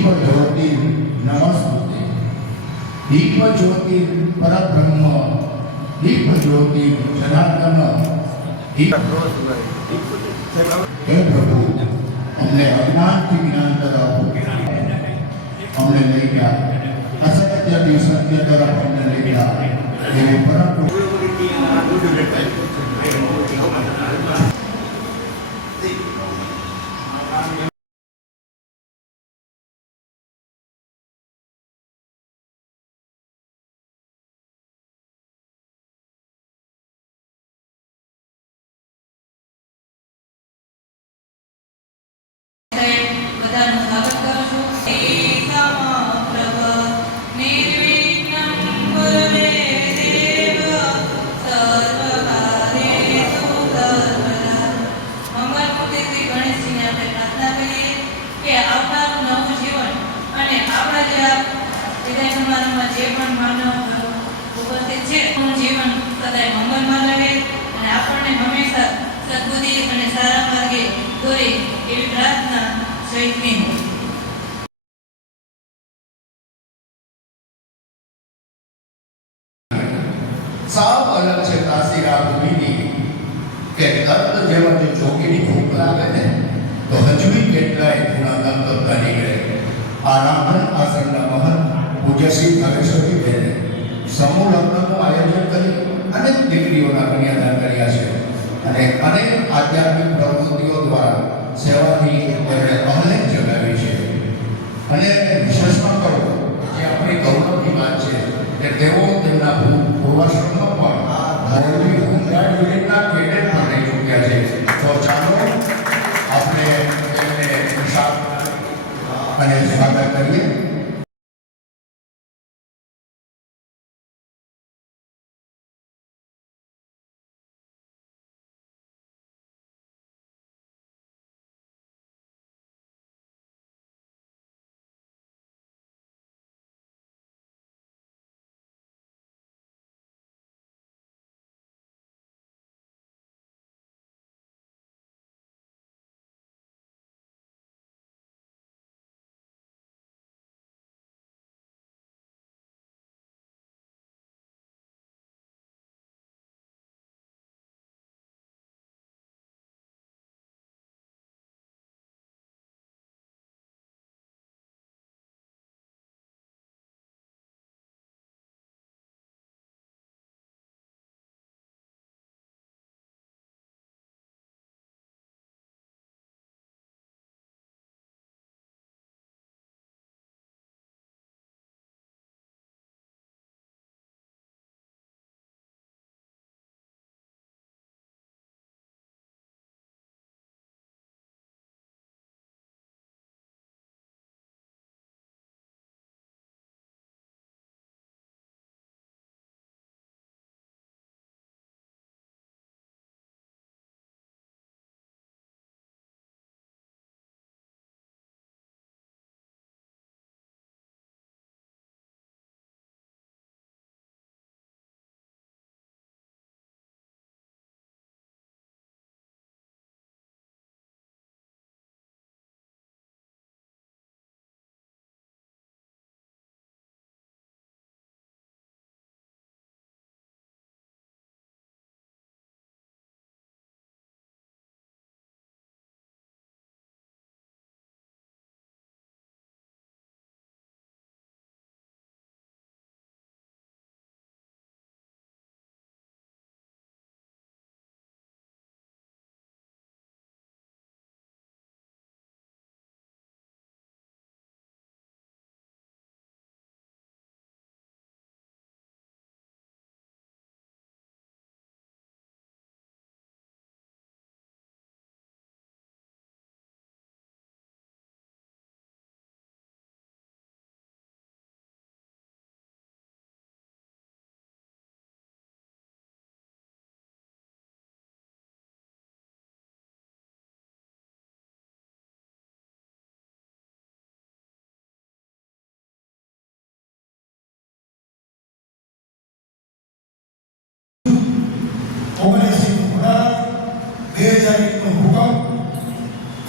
दीपज्योति नमस्ते। दीपज्योति परब्रह्म, दीपज्योति जनार्दन। हे प्रभु, हमने अज्ञान की ज्ञान तरफ हमने ले गया, असत्य की सत्य तरफ हमने ले गया। ये परम બધાનું સ્વાગત કરું છું. કે આવનારું નવું જીવન અને આપણા જે વિદાય સમારંભમાં જે પણ માનવ ઉપસ્થિત છે એનું જીવન સદાય મંગલમાં રહે અને આપણને હંમેશા સદબુદ્ધિ અને સારા માર્ગે દોરે એવી પ્રાર્થના સહિતની साव अलग છે તાસીરા ભૂમિની કે દત્ત જેવા જો ચોકીની ભૂખ લાગે ને તો હજુ કેટલાય ગુણા કામ કરતા નીકળે. આ રામધન આશ્રમના મહંત પૂજ્ય શ્રી નાગેશ્વરી બહેને સમૂહ લગ્નનું આયોજન કરી અનેક દીકરીઓના કન્યાદાન કર્યા છે અને અનેક આધ્યાત્મિક પ્રવૃત્તિઓ દ્વારા સેવાની તેમણે અહલેખ જગાવી છે. અને વિશેષમાં કહું જે આપણી ગૌરવની વાત છે કે તેઓ તેમના પૂર્વાશ્રમમાં પણ ધોરણી હોમગાર્ડ યુનિટના કેડેટ પણ રહી ચૂક્યા છે. તો ચાલો આપણે તેમને અને સ્વાગત કરીએ.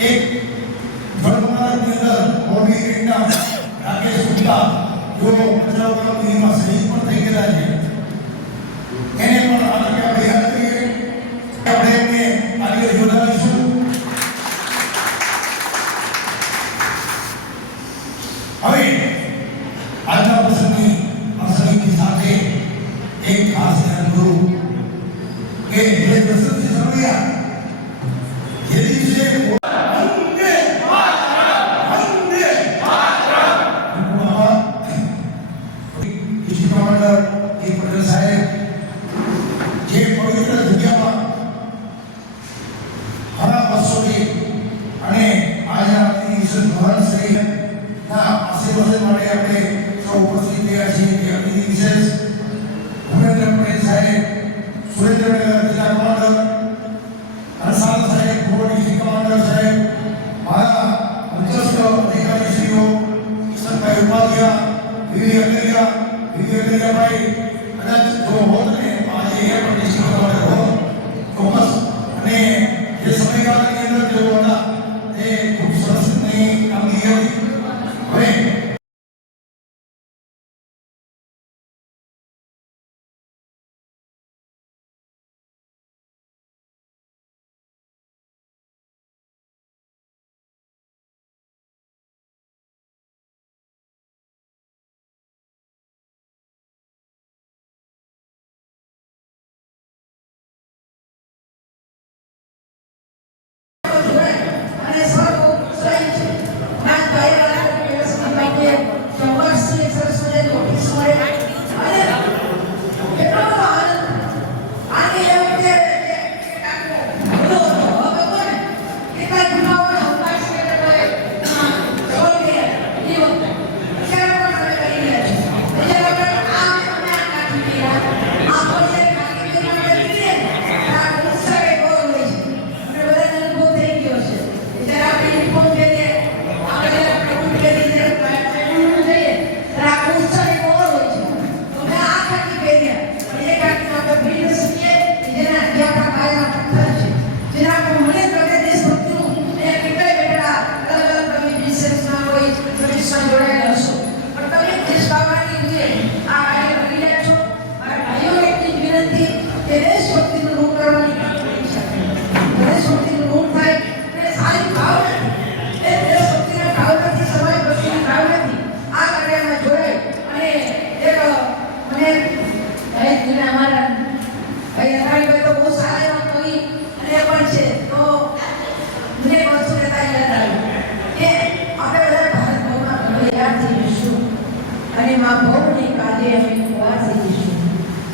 एक वर्तमान के अंदर मोदी इंडिया જો બચાવ કામગીરીમાં શહીદ પણ થઈ ગયેલા છે એને પણ આ તકે આપણે યાદ કરીએ. આપણે એમને આગળ જોડાવીશું. હવે આજના પ્રસંગની સાથે એક ખાસ ધ્યાન દોરું કે જે પ્રસંગની સમયા જે દિવસે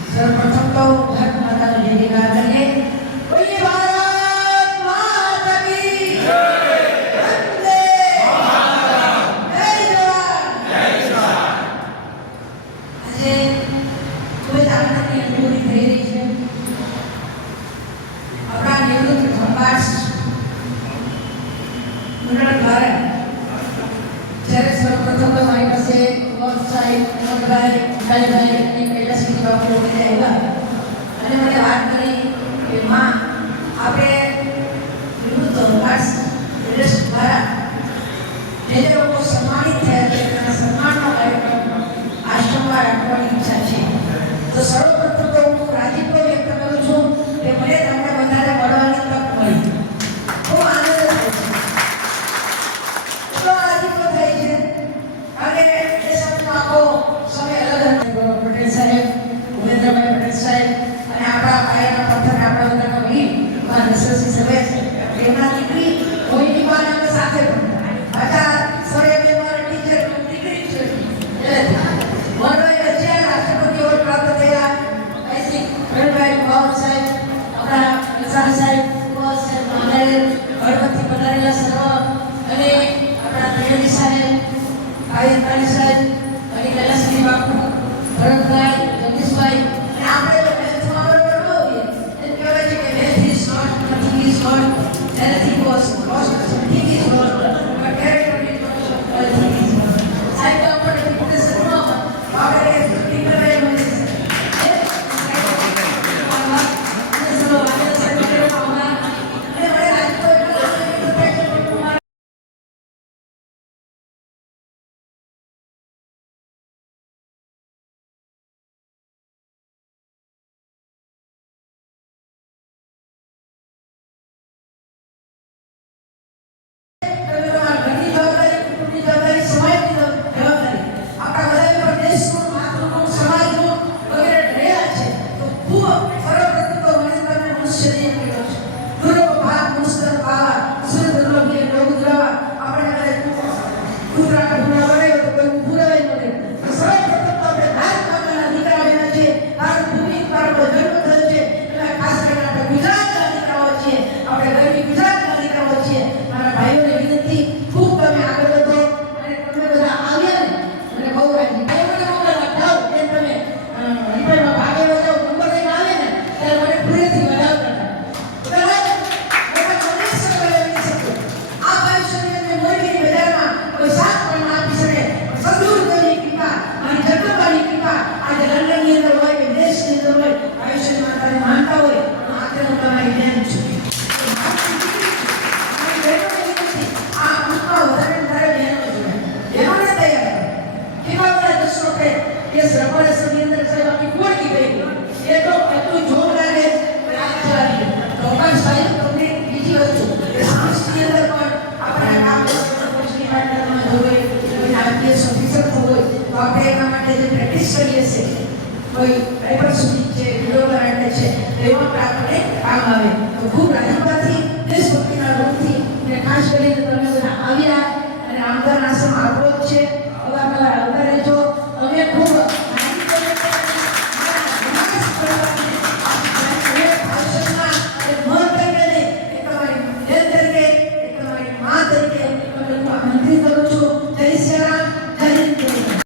સર્વપ્રથમ તો ભારત માતાનો જય જયકાર કરીએ. બોલીએ ભારત માતા કી જય. વંદે માતરમ. જય જવાન જય કિસાન. આજે ખૂબ જ આનંદની અનુભૂતિ થઈ રહી છે. આપણા નિવૃત્ત ખંભાત મંડળ દ્વારા જ્યારે સર્વપ્રથમ તો મારી પાસે સાહેબ મોટભાઈ કાલીભાઈ અને કૈલાસની બાપુ બધા આવ્યા અને મને વાત કરી કે માં આપણે નિવૃત્ત અવકાશ પ્રદેશ દ્વારા જે લોકો સન્માનિત થયા છે તેના સન્માનનો કાર્યક્રમ આશ્રમમાં રાખવાની ઈચ્છા છે. તો સર્વપ્રથમ તો હું રાજીપો વ્યક્ત કરું છું કે મને તમને બધાને મળવાની તક મળી. ખૂબ આનંદ થાય છે. એટલો રાજીપો થાય છે અને આખો સમય અલગ પટેલ સાહેબ, ભૂપેન્દ્રભાઈ પટેલ સાહેબ અને આપણા પાયાના પથ્થર આપણા બધાના વીર નસરસિંહ સભ્ય એમના દીકરી કોઈની માં અમે સાથે પાછા સરે બે મારા ટીચર દીકરી છે વનભાઈ રચિયા રાષ્ટ્રપતિ એવોર્ડ પ્રાપ્ત થયા આઈસી રણભાઈ બાવર સાહેબ આપણા નિશાન સાહેબ કુમાર સાહેબ માનેલ ગણપતિ પધારેલા સર્વ અને આપણા ત્રિવેદી સાહેબ આયતકારી સાહેબ અને કૈલાસની બાપુ ભરતભાઈ જગદીશભાઈ અને આપણે તો મેથમાં બરોબર બોલીએ એમ કહેવાય છે કે math is not nothing is not anything was lost something is lost but everything is lost સાહેબ તો આપણે ફિટનેસ નો આપણે એ શ્રવણની અંદર સાહેબ આખી કોડકી ગઈ એ તો એટલું જોર લાગે કે રાત ચલાવી તો સાહેબ તમને બીજી વસ્તુ સાંસની અંદર પણ આપણે નામ પોલીસની માટેમાં જોઈએ આઈપીએસ ઓફિસર હોય તો આપણે એના માટે જે પ્રેક્ટિસ કરીએ છીએ કોઈ પેપર સુધી છે વિડીયો બનાવીને છે એમાં પણ આપણને કામ આવે તો ખૂબ રાજ્યમાંથી દેશભક્તિના રૂપથી અને ખાસ કરીને તમે બધા આવ્યા અને આમદાર આશ્રમ આપણો જ છે અવારનવાર આવતા રહેજો તમે ખૂબ મંત્રી કરું છું જય શ્રી રામ જય હિન્દ જય ભારત.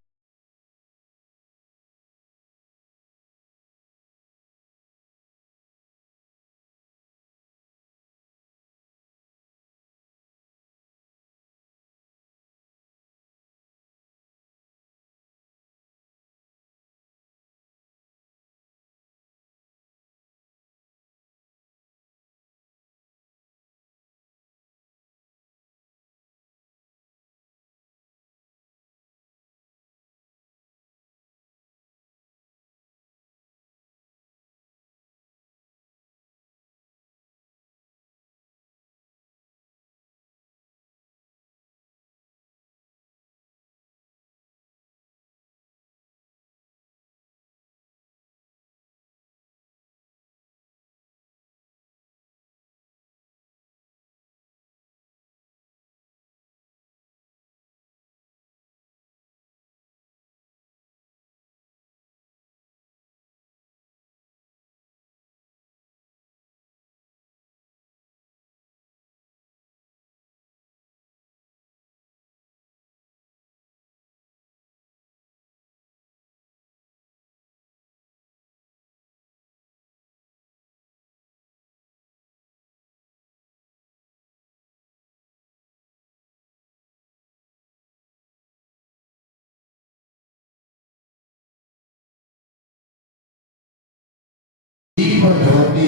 દીપ જ્યોતિ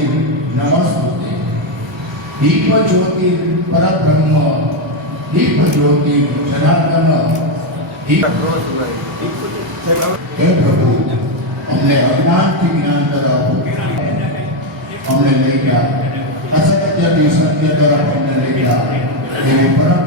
નમસ્તુતે દીપ જ્યોતિ પરબ્રહ્મ દીપ જ્યોતિ જનાર્દન દીપ હે પ્રભુ અમને અજ્ઞાનથી જ્ઞાન તરફ અમને લઈ ગયા અસત્યથી સત્ય તરફ અમને લઈ ગયા એવી પરમ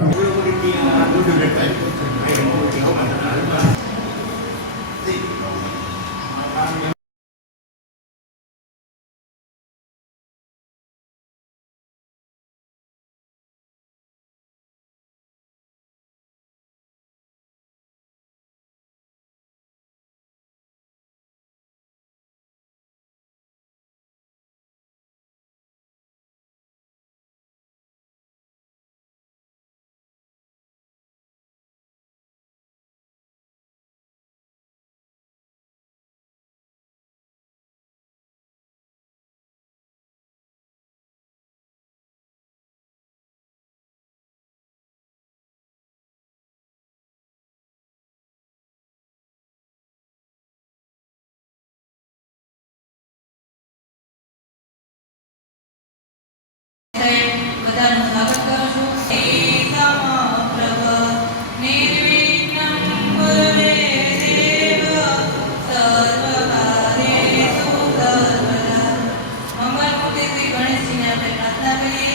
બધાનું સ્વાગત કરું છું. મંગળમૂર્તિ શ્રી ગણેશજીને આપણે પ્રાર્થના કરીએ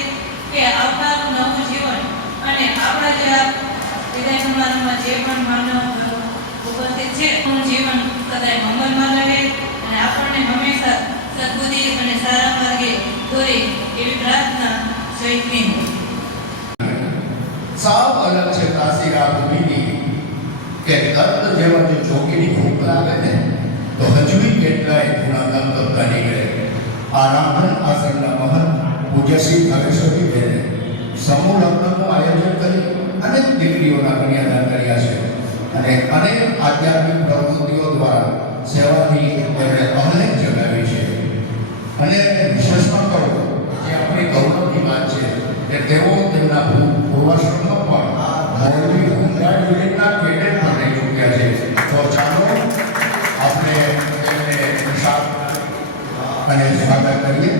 કે આવનારું નવું જીવન અને આપણા જે વિદાય સમારંભમાં જે પણ માનવ ઉપસ્થિત છે એનું જીવન સદાય મંગલમાં રહે અને આપણને હંમેશા સદબુદ્ધિ અને સારા માર્ગે દોરે એવી પ્રાર્થના જય હિન્દ. સાવ અલગ છે કાશીરા ભૂમિની કે દત્ત જેવા જો જોગીની ભૂખ લાગે ને તો હજુ કેટલાય ગુણા દત્ત કરતા નીકળે. આ રામધન આશ્રમના મહંત પૂજ્ય શ્રી ભાવેશ્વરી બેને સમૂહ લગ્નનું આયોજન કરી અનેક દીકરીઓના કન્યાદાન કર્યા છે અને અનેક આધ્યાત્મિક પ્રવૃત્તિઓ દ્વારા સેવાની તેમણે અહલેખ જગાવી છે. અને વિશેષમાં કહું જે આપણી ગૌરવની વાત છે કે તેઓ તેમના પૂર્વાશ્રમમાં પણ મૌલવી હુમરા યુનિટના કેડેટ પણ રહી ચૂક્યા છે. તો ચાલો આપણે તેમને અને સ્વાગત કરીએ.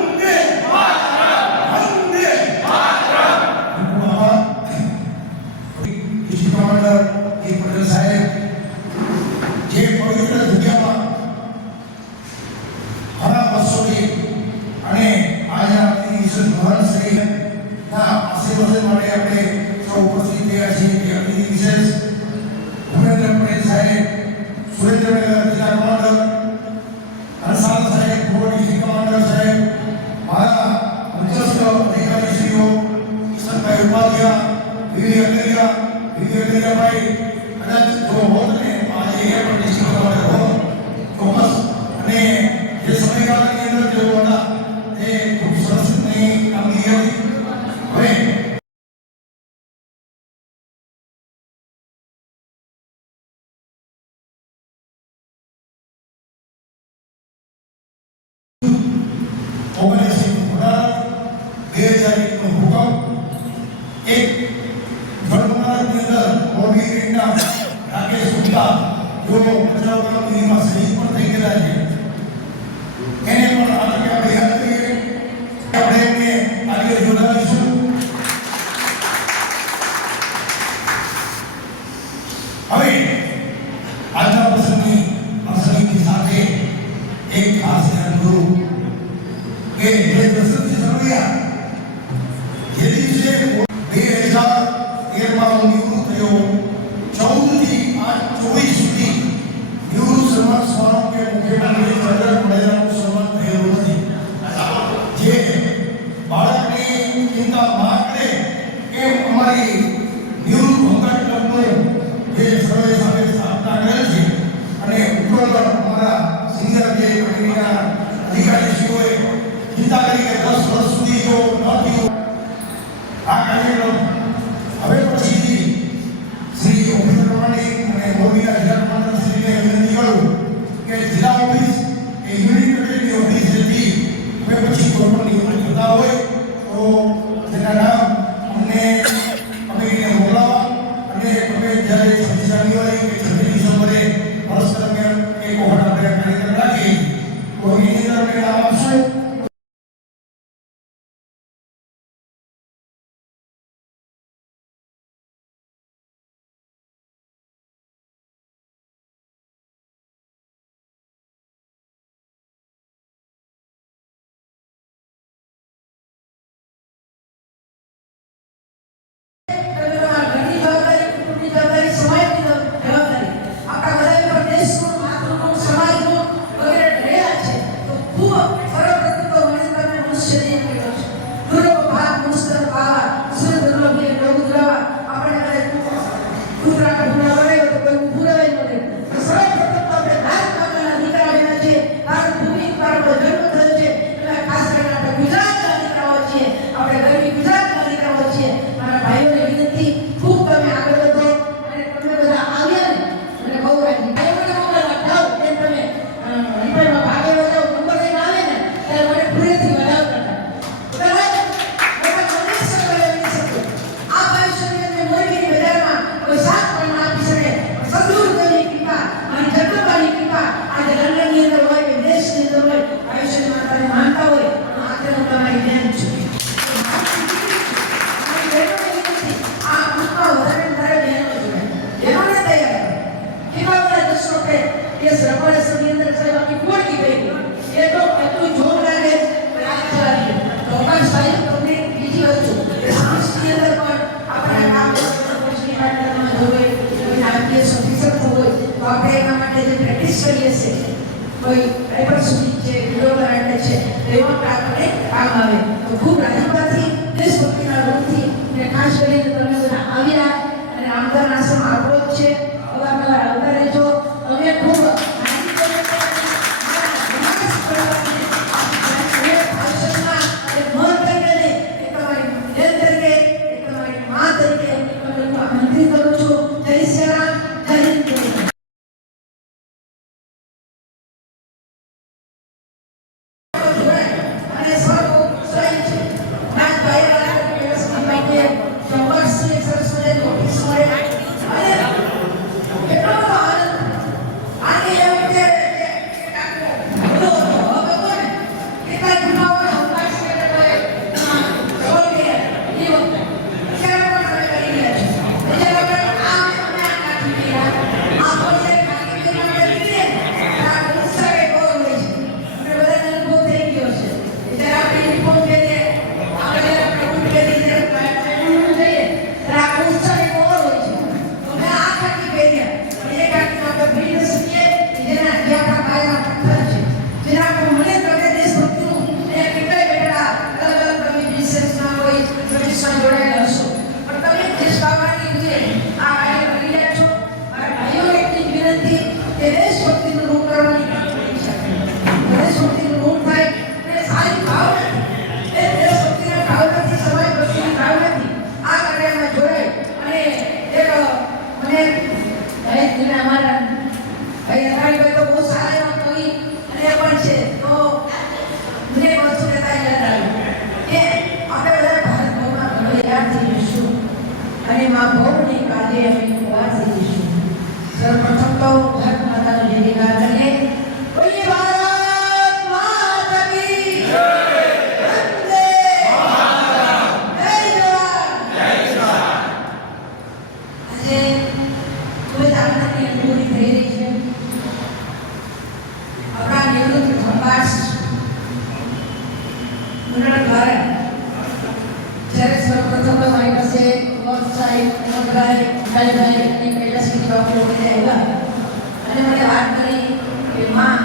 વંદે વંદે કૃષિ કમાન્ડર એ પટેલ સાહેબ જે પવિત્ર જગ્યામાં ઘણા વર્ષોથી અને આજના અતિથિ ભવન શ્રીના આશીર્વાદ માટે આપણે સૌ ઉપસ્થિત થયા છીએ કે અતિથિ વિશેષ ભૂપેન્દ્ર પટેલ સાહેબ સુરેન્દ્રનગર જિલ્લા કમાન્ડર હરસાલ સાહેબ પૂર્વ ડિસ્ટ્રિક્ટ કમાન્ડર સાહેબ મારા મંચસ્થ અધિકારીશ્રીઓ કિશનભાઈ ઉપાધ્યાય વિવેકભાઈ કદાચ જો હોત ને આજે એ પણ ડિસ્ટ્રિક્ટ કમાન્ડર હોત ચોક્કસ અને જે સમયગાળાની અંદર જેઓ હતા એ ખૂબ સરસ કામગીરી હતી હવે એક ભણવાના અંદર મોટી રીતના રાકેશ ગુપ્તા જો બચાવ કામગીરીમાં શહીદ પણ થઈ ગયેલા છે એને પણ આ તકે આપણે યાદ કરીએ આપણે એમને આગળ જોડાવીશું હવે આજના પ્રસંગની સાથે એક ખાસ ધ્યાન દોરું કે જે પ્રસંગની જરૂરિયાત જે દિવસે 2013માં હું નિવૃત્ત થયો 14 થી આજ 24 સુધી નિવૃત્ત સન્માન સ્મારક કે મુખ્યમંત્રી ચંદ્રક મહેરાનું સન્માન થયેલું નથી જે બાળકની ચિંતા ના કરે એ અમારી નિવૃત્ત હોમગાર્ડ ક્લબનું જે સર્વે સાથે સ્થાપના કરેલ છે અને ઉપરોક્ત અમારા સિનિયર જે કમિટીના અધિકારીશ્રીઓએ ચિંતા કરી કે 10 વર્ષ સુધી જો ન થયું આ કાર્યક્રમ હવે પછી શ્રી ઓફિસર પ્રમાણિક અને મોરબીના જિલ્લા કમાન્ડર શ્રીને વિનંતી કરું કે જિલ્લા ઓફિસ એ યુનિટ કચેરીની ઓફિસ જેથી હવે પછી કોઈ પણ નિવૃત્ત થતા હોય તો તેના નામ અમને કમિટીને મોકલાવવા અને તમે જ્યારે 26 જાન્યુઆરી કે 26 ડિસેમ્બરે વર્ષ દરમિયાન એક વખત આપણે કાર્યક્રમ રાખીએ તો એની અંદર આપણે નામ આપશું કોઈ પેપર સુધી છે વિડીયો બનાવે છે એવા આપણને કામ આવે તો ખૂબ રાજીપાથી દેશભક્તિના રૂપથી અને ખાસ કરીને તમે બધા આવ્યા અને આમદાર આશ્રમ આપણો જ છે અવારનવાર આવતા રહેજો અમે ખૂબ મંત્રી કરું છું જય શ્રી રામ જય હિન્દ અને સર્વ સ્વયં છે માં ભવની કાલે અમે વાસી દઈશું. સર્વપ્રથમ તો ભારત માતાનો જય જયકાર કરીએ. બોલીએ ભારત માતા કી જય. વંદે માતરમ. જય જવાન. આજે ખૂબ જ આનંદની અનુભૂતિ થઈ રહી છે. આપણા નિવૃત્ત ખંભાત મંડળ દ્વારા જ્યારે સર્વપ્રથમ મારી પાસે વોર્ડ સાહેબ અમરભાઈ કાલીભાઈ અને કૈલાસની બાપુ વગેરે આવ્યા અને મને વાત કરી કે માં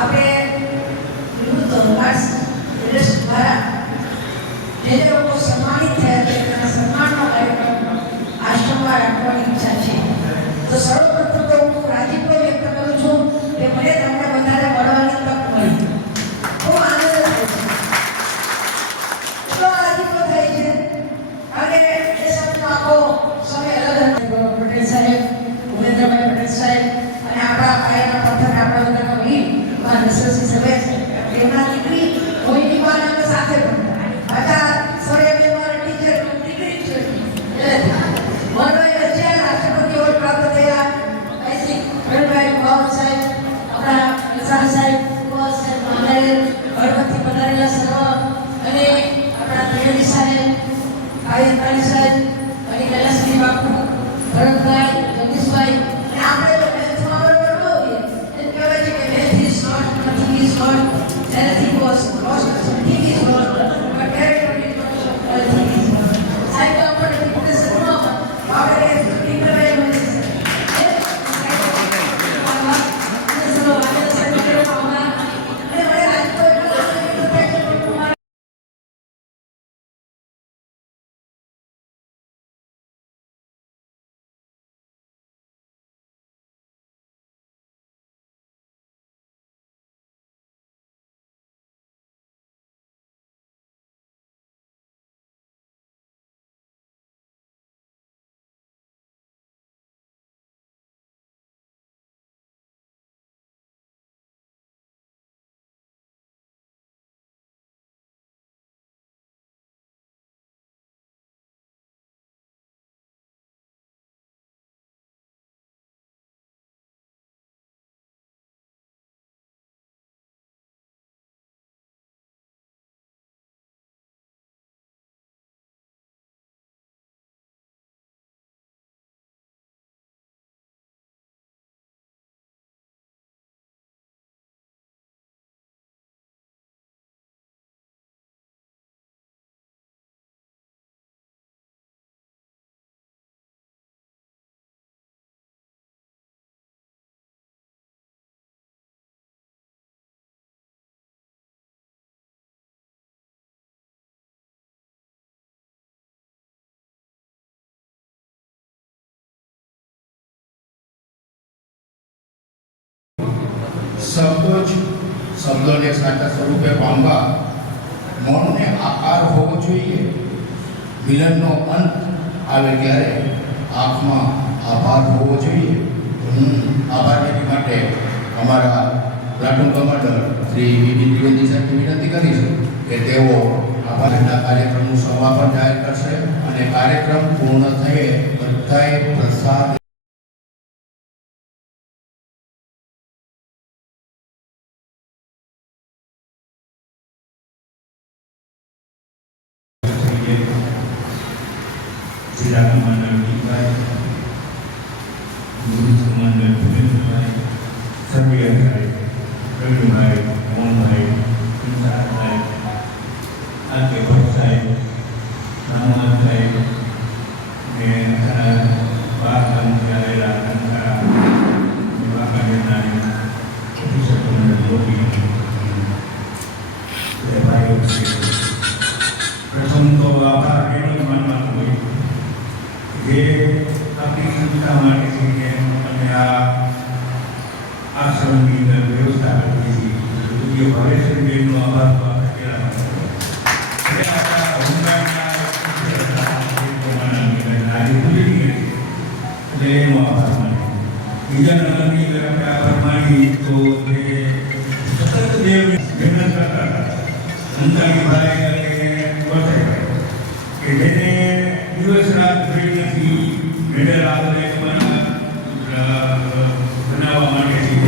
આપણે નિવૃત્ત ખંભાત પ્રદેશ દ્વારા જે લોકો સન્માનિત થયા છે તેના સન્માનનો કાર્યક્રમ આશ્રમમાં રાખવાની ઈચ્છા છે. તો સર્વપ્રથમ તો હું રાજીપો વ્યક્ત કરું છું કે મને તમને બધાને મળવાની તક મળી. ખૂબ આનંદ થાય છે. એટલો રાજીપો થાય છે અને એ સમયનો આખો સમય અલગ હતો. પટેલ સાહેબ, ભૂપેન્દ્રભાઈ પટેલ સાહેબ અને આપણા પાયાના પથ્થર આપણા બધાના વીર માં નસરસિંહ સભે એમના દીકરી મોહિની માં અમે સાથે ભણતા. પાછા સોરે બે મારા ટીચર દીકરી છે એટલે મોહનભાઈ વચ્ચે રાષ્ટ્રપતિ એવોર્ડ પ્રાપ્ત થયા. આઈસી ભરતભાઈ બાવન સાહેબ, આપણા નિશાન સાહેબ, કુંવર સાહેબ, માંડલે હળવદથી પધારેલા સર્વ અને આપણા ત્રિવેદી સાહેબ, આયતરાણી સાહેબ અને કૈલાસની બાપુ, ભરતભાઈ, જગદીશભાઈ અને આપણે તો મેથમાં બરોબર ન હોઈએ એમ કહેવાય છે કે math is not nothing is not anything was lost something is lost but everything is lost everything is lost. સાહેબ તો આપણે ડિપ્રેશન ન આપણે ડિપ્રેશન મળે છે. શબ્દોને સાચા સ્વરૂપે પામવા મૌનને આકાર હોવો જોઈએ. મિલનનો અંત આવે ત્યારે આંખમાં આભાર હોવો જોઈએ. હું આભાર વ્યક્તિ માટે અમારા platoon commander Shri VB Trivedi સાહેબને વિનંતી કરીશ કે તેઓ આભારના કાર્યક્રમનું સમાપન જાહેર કરશે અને કાર્યક્રમ પૂર્ણ થયે બધાએ પ્રસાદ जिला कमांडर दीपभाई, गुरु कमांडर भूपेंद्रभाई, सभी अधिकारी रविभाई, मोहनभाई, इंसानभाई, आगे भट्ट साहेब, रामनाथ साहेब ने बात करने आएला अंतरा विवाह करना ऑफिसर कमांडर लोगी ये भाई प्रथम तो आभार एनो मानना हुई જે આપણી સંસ્થા માટે થઈને અને આ આશ્રમની અંદર વ્યવસ્થા કરી હતી પૂજ્ય ભાવેશબેનનો આભાર તો આપણે કહેવા માંગીએ. આપણા હોમગાર્ડના આજે ભૂલી ગઈ એટલે એનો આભાર માનીએ. બીજા નંબરની અંદર આપણે આભાર માનીએ તો જે સતત દેવ મહેનત કરતા હતા અંતાણીભાઈ અને ગોસાઈભાઈ કે જેને દિવસ રાત જોઈ નથી મેડલ આપણે બનાવવા માટે